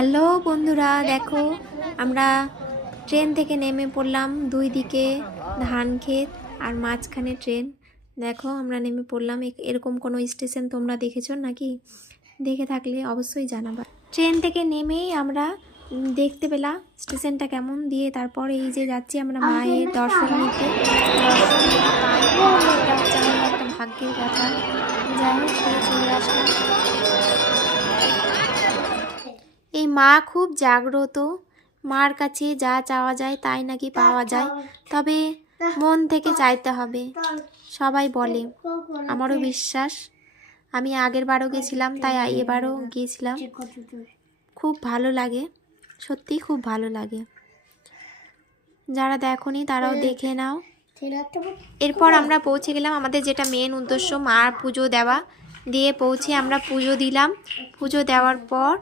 Hello বন্ধুরা, দেখো আমরা ট্রেন থেকে নেমে পড়লাম। দুই দিকে ধান ক্ষেত আর মাঝখানে ট্রেন। দেখো আমরা নেমে পড়লাম। এরকম কোনো স্টেশন তোমরা দেখেছো নাকি? দেখে থাকলে অবশ্যই জানাবা। ট্রেন থেকে নেমেই আমরা দেখতে পেলাম স্টেশনটা কেমন, দিয়ে তারপর এই যে যাচ্ছি আমরা মায়ের দর্শন নিতে। এটা হচ্ছে আমাদের একটা ভাগ্যের কথা। যাই হোক, চলে আসলাম। এই মা খুব জাগ্রত, মার কাছে যা চাওয়া যায় তাই নাকি পাওয়া যায়, তবে মন থেকে চাইতে হবে সবাই বলে। আমারও বিশ্বাস। আমি আগের বারও গেছিলাম, তাই এবারও গিয়েছিলাম। খুব ভালো লাগে, সত্যি খুব ভালো লাগে। যারা দেখোনি তারাও দেখে নাও। এরপর আমরা পৌঁছে গেলাম আমাদের যেটা মেন উদ্দেশ্য, মার পুজো দেওয়া। দিয়ে পৌঁছে আমরা পুজো দিলাম। পুজো দেওয়ার পর